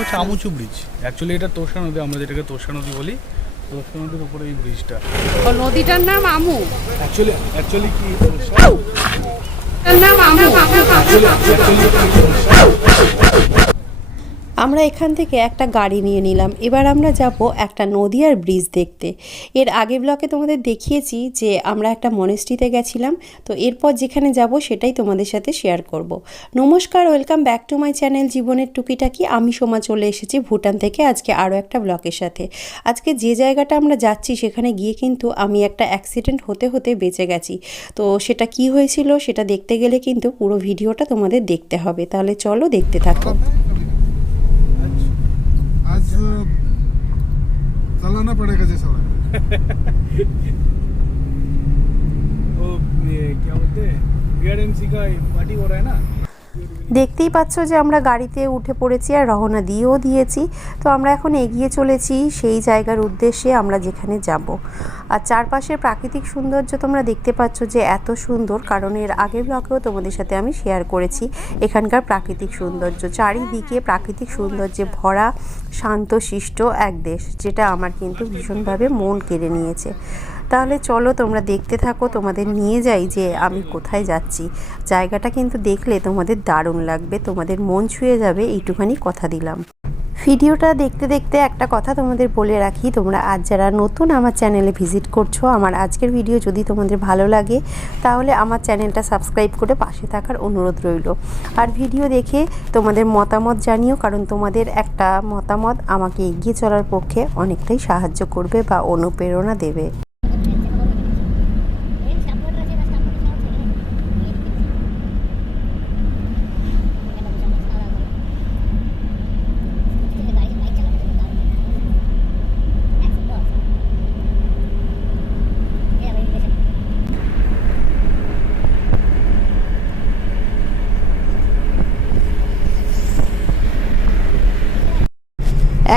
হচ্ছে আমুচু bridge. Actually এটা তোষা নদী আমরা যেটাকে তোষা নদী বলি তোষা নদীর উপরে এই ব্রিজটা। নদীটার নাম আমু। অ্যাকচুয়ালি অ্যাকচুয়ালি কি তোষা? নাম আমু। অ্যাকচুয়ালি অ্যাকচুয়ালি আমরা এখান থেকে একটা গাড়ি নিয়ে নিলাম। এবার আমরা যাব একটা নদী আর ব্রিজ দেখতে। এর আগে ব্লকে তোমাদের দেখিয়েছি যে আমরা একটা মনেস্ট্রিতে গেছিলাম। তো এরপর যেখানে যাব সেটাই তোমাদের সাথে শেয়ার করব। নমস্কার welcome back to my channel জীবনের টুকিটাকি। আমি সোমা চলে এসেছি ভুটান থেকে আজকে আরও একটা ব্লকের সাথে। আজকে যে জায়গাটা আমরা যাচ্ছি সেখানে গিয়ে কিন্তু আমি একটা অ্যাক্সিডেন্ট হতে হতে বেঁচে গেছি। তো সেটা কি হয়েছিল সেটা দেখতে গেলে কিন্তু পুরো ভিডিওটা তোমাদের দেখতে হবে। তাহলে চলো দেখতে থাকো। चलाना पड़ेगा जैसा वो क्या बोलते हैं बी का पार्टी हो रहा है ना? দেখতেই পাচ্ছ যে আমরা গাড়িতে উঠে পড়েছি আর রওনা দিয়েও দিয়েছি। তো আমরা এখন এগিয়ে চলেছি সেই জায়গার উদ্দেশ্যে আমরা যেখানে যাব। আর চারপাশের প্রাকৃতিক সৌন্দর্য তোমরা দেখতে পাচ্ছ যে এত সুন্দর, কারণ এর আগের ব্লকেও তোমাদের সাথে আমি শেয়ার করেছি এখানকার প্রাকৃতিক সৌন্দর্য। চারিদিকে প্রাকৃতিক সৌন্দর্যে ভরা, শান্তশিষ্ট এক দেশ, যেটা আমার কিন্তু ভীষণভাবে মন কেড়ে নিয়েছে। তাহলে চলো তোমরা দেখতে থাকো, তোমাদের নিয়ে যাই যে আমি কোথায় যাচ্ছি। জায়গাটা কিন্তু দেখলে তোমাদের দারুণ লাগবে, তোমাদের মন ছুঁয়ে যাবে, এইটুখানি কথা দিলাম। ভিডিওটা দেখতে দেখতে একটা কথা তোমাদের বলে রাখি, তোমরা আজ যারা নতুন আমার চ্যানেলে ভিজিট করছ, আমার আজকের ভিডিও যদি তোমাদের ভালো লাগে, তাহলে আমার চ্যানেলটা সাবস্ক্রাইব করে পাশে থাকার অনুরোধ রইল। আর ভিডিও দেখে তোমাদের মতামত জানিও, কারণ তোমাদের একটা মতামত আমাকে এগিয়ে চলার পক্ষে অনেকটাই সাহায্য করবে বা অনুপ্রেরণা দেবে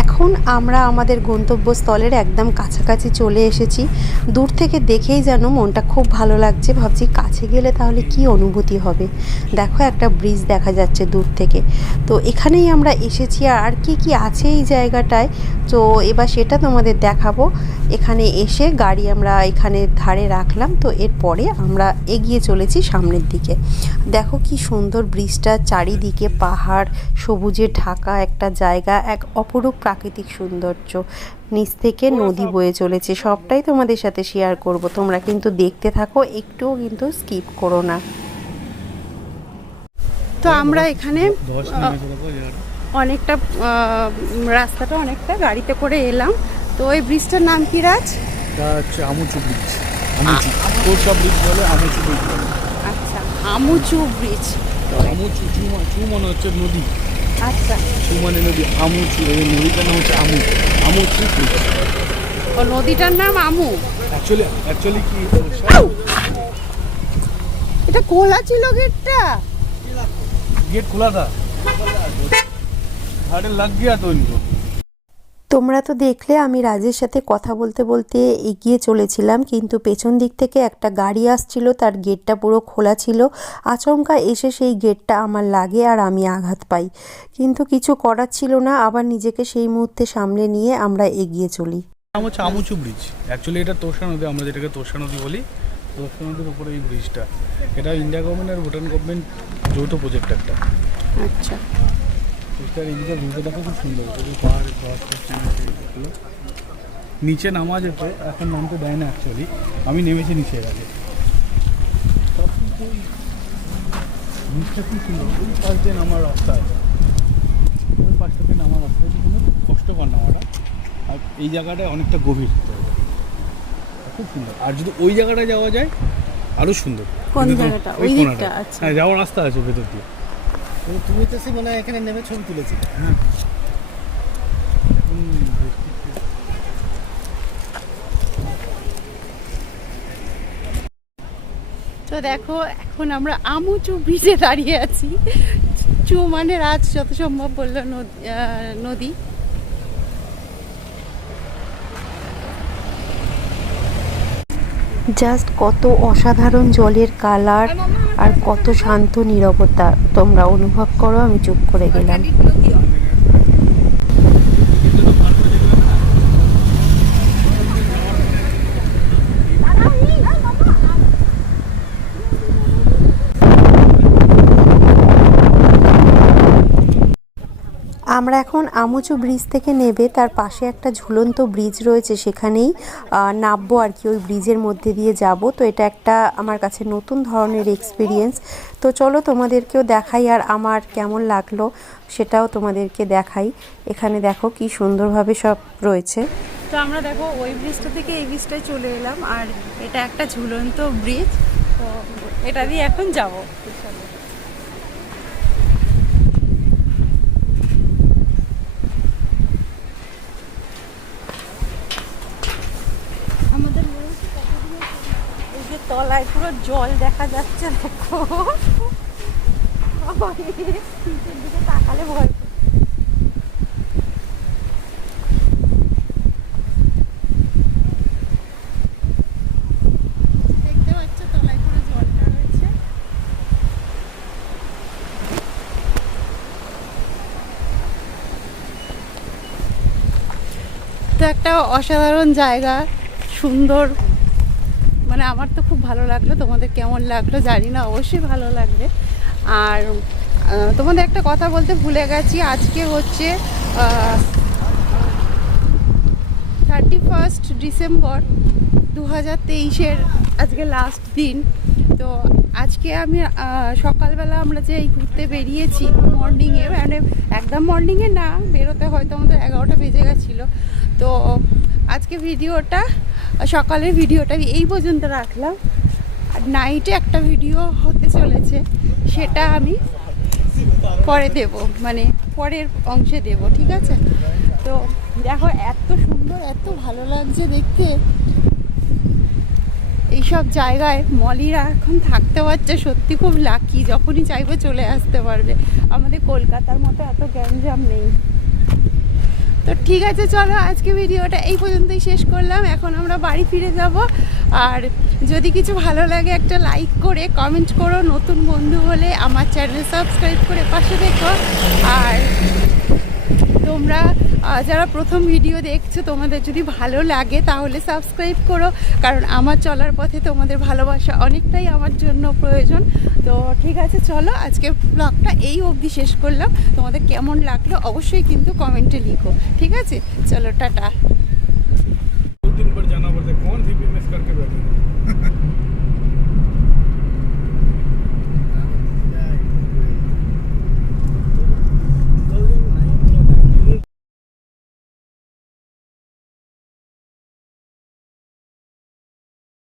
এখন আমরা আমাদের গন্তব্যস্থলের একদম কাছাকাছি চলে এসেছি। দূর থেকে দেখেই যেন মনটা খুব ভালো লাগছে। ভাবছি কাছে গেলে তাহলে কি অনুভূতি হবে? দেখো একটা ব্রিজ দেখা যাচ্ছে দূর থেকে। তো এখানেই আমরা এসেছি। আর কি কি আছে এই জায়গাটায়? তো এবার সেটা তোমাদের দেখাবো। এখানে এসে গাড়ি আমরা এখানে ধারে রাখলাম। তো এরপরে আমরা এগিয়ে চলেছি সামনের দিকে। দেখো কি সুন্দর ব্রিজটা, চারিদিকে পাহাড়, সবুজে ঢাকা একটা জায়গা, এক অপরূপ প্রাকৃতিক সৌন্দর্য। নিচ থেকে নদী বয়ে চলেছে। সবটাই তোমাদের সাথে শেয়ার করব। তোমরা কিন্তু দেখতে থাকো একটুও কিন্তু স্কিপ করো না। তো আমরা এখানে অনেকটা আহ, রাস্তাটা অনেকটা গাড়িতে করে এলাম। তো ওই ব্রিজটার নাম কি রাজ? হচ্ছে আমুচু ব্রিজ আমুচু। ব্রিজ বলে আমুচু ব্রিজ আচ্ছা আমুচু ব্রিজ আমুচু চু মনে হচ্ছে নদী। আচ্ছা চু মানে নদী আমুচু এই নদীটার নাম হচ্ছে আমু আমুচু ব্রিজ ও নদীটার নাম আমু অ্যাকচুয়ালি অ্যাকচুয়ালি কি তোষা এটা খোলা ছিল গেটটা गेट खुला था अरे लग गया तो इनको তোমরা তো দেখলে আমি রাজের সাথে কথা বলতে বলতে এগিয়ে চলেছিলাম কিন্তু পেছন দিক থেকে একটা গাড়ি আসছিল তার গেটটা পুরো খোলা ছিল। আচমকা এসে সেই গেটটা আমার লাগে আর আমি আঘাত পাই। কিন্তু কিছু করার ছিল না আবার নিজেকে সেই মুহূর্তে সামলে নিয়ে আমরা এগিয়ে চলি। নাম হচ্ছে আমুচু ব্রিজ। অ্যাকচুয়ালি এটা তোষা নদী আমরা যেটাকে তোষা নদী বলি তোষা নদীর উপরে এই ব্রিজটা। এটা ইন্ডিয়া গভর্নমেন্ট আর ভুটান গভর্নমেন্ট যৌথ প্রজেক্ট একটা। আচ্ছা। ভিউটা দেখো খুব সুন্দর। পাহাড় খুব নিচে নামা যেত এখন নামতে দেয় না অ্যাকচুয়ালি আমি নেমেছি নিচে এর আগে। ব্রিজটা খুব সুন্দর। ওই পাশ দিয়ে নামার রাস্তা আছে। ওই পাশটা দিয়ে নামার রাস্তা আছে। কিন্তু কষ্টকর নামাটা। আর এই জায়গাটায় অনেকটা গভীর। খুব সুন্দর। আর যদি ওই জায়গাটায় যাওয়া যায় আরও সুন্দর? ওই দিকটা? আচ্ছা। হ্যাঁ যাওয়ার রাস্তা আছে ভেতর দিয়ে। তুমি তো সে মনে হয় এখানে নেমে ছবি তুলেছি তো দেখো এখন আমরা আমুচু ব্রিজে দাঁড়িয়ে আছি। চু মানে রাজ যত সম্ভব বলল নদ- আহ, নদী। জাস্ট কত অসাধারণ জলের কালার। আর কত শান্ত নিরবতা তোমরা অনুভব করো আমি চুপ করে গেলাম। আমরা এখন আমুচু ব্রিজ থেকে নেবে, তার পাশে একটা ঝুলন্ত ব্রিজ রয়েছে সেখানেই নামবো আর কি ওই ব্রিজের মধ্যে দিয়ে যাব। তো এটা একটা আমার কাছে নতুন ধরনের এক্সপিরিয়েন্স তো চলো তোমাদেরকেও দেখাই আর আমার কেমন লাগল সেটাও তোমাদেরকে দেখাই। এখানে দেখো কি সুন্দরভাবে সব রয়েছে। তো আমরা দেখো ওই ব্রিজটা থেকে এই ব্রিজটায় চলে এলাম আর এটা একটা ঝুলন্ত ব্রিজ। তো এটা দিয়ে এখন যাব আমাদের মনে হচ্ছে কতদূর এই যে তলায় পুরো জল দেখা যাচ্ছে দেখো। দিকে তাকালে ভয় একটা অসাধারণ জায়গা সুন্দর মানে আমার তো খুব ভালো লাগল, তোমাদের কেমন লাগল জানি না, অবশ্যই ভালো লাগবে। আর তোমাদের একটা কথা বলতে ভুলে গেছি, আজকে হচ্ছে থার্টি ফার্স্ট ডিসেম্বর দু হাজার তেইশের আজকে লাস্ট দিন। তো আজকে আমি সকালবেলা আমরা যে এই ঘুরতে বেরিয়েছি মর্নিংয়ে মানে একদম মর্নিংয়ে না, বেরোতে হয়তো আমাদের এগারোটা বেজে গেছিল। তো আজকে ভিডিওটা, সকালের ভিডিওটা এই পর্যন্ত রাখলাম। আর নাইটে একটা ভিডিও হতে চলেছে, সেটা আমি পরে দেব মানে পরের অংশে দেব, ঠিক আছে? তো দেখো, এত সুন্দর, এত ভালো লাগছে দেখতে। এইসব জায়গায় মলিরা এখন থাকতে পারছে, সত্যি খুব লাকি যখনই চাইবে চলে আসতে পারবে। আমাদের কলকাতার মতো এত গ্যাঞ্জাম নেই। তো ঠিক আছে, চলো আজকে ভিডিওটা এই পর্যন্তই শেষ করলাম। এখন আমরা বাড়ি ফিরে যাব। আর যদি কিছু ভালো লাগে একটা লাইক করে কমেন্ট করো নতুন বন্ধু হলে আমার চ্যানেল সাবস্ক্রাইব করে পাশে দেখো আর তোমরা যারা প্রথম ভিডিও দেখছ, তোমাদের যদি ভালো লাগে, তাহলে সাবস্ক্রাইব করো। কারণ আমার চলার পথে তোমাদের ভালোবাসা অনেকটাই আমার জন্য প্রয়োজন। তো ঠিক আছে, চলো আজকে ব্লগটা এই অবধি শেষ করলাম। তোমাদের কেমন লাগল অবশ্যই কিন্তু কমেন্টে লিখো, ঠিক আছে? চলো, টাটা। কোন মিস করকে